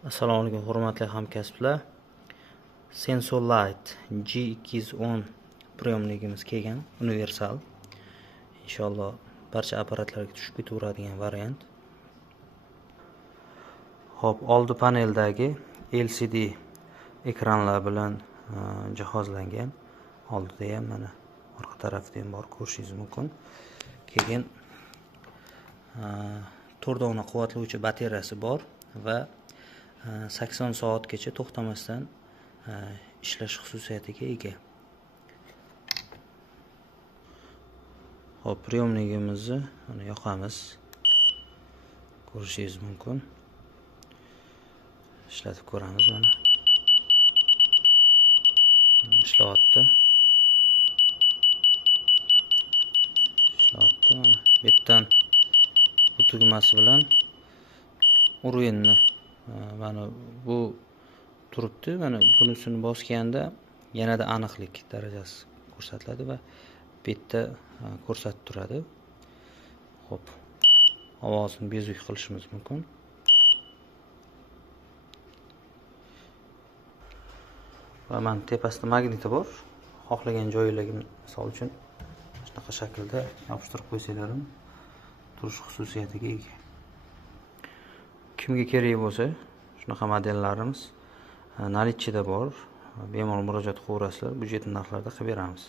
Assalomu alaykum hurmatli hamkasblar. Sensolite G210 priyomligimiz kelgan, universal. Inshaalloh barcha apparatlarga tushib ketaveradigan variant. Xo'p, oldi paneldagi LCD ekranlar bilan jihozlangan. Oldida ham mana orqa tarafda ham bor, ko'rishingiz mumkin. Keyin 4 dona quvvatlovchi batareyasi bor va 80 soatgacha to'xtamasdan ishlash xususiyatiga ega. Hop, priyomligimizni mana yoqamiz. Ko'rishingiz mumkin. Ishlatib ko'ramiz mana. Ishlayapti. Mana. Bu yerdan bu tugmasi bilan urinni mana bu turibdi. Mana bunisini bosganda yanada aniqlik darajasi ko'rsatiladi va bu yerda ko'rsatib turadi. Xo'p. Ovozini bezuk qilishimiz mumkin. Va mana tepasida magniti bor. Xohlagan joylarga, misol uchun shunaqa shaklda yopishtirib qo'ysanglar ham turish xususiyatiga ega. Kimga kerak bo'lsa, shunaqa modellarimiz наличиеda bor. Bemalol murojaat qilaverasizlar, byudjet narxlarda qilib beramiz.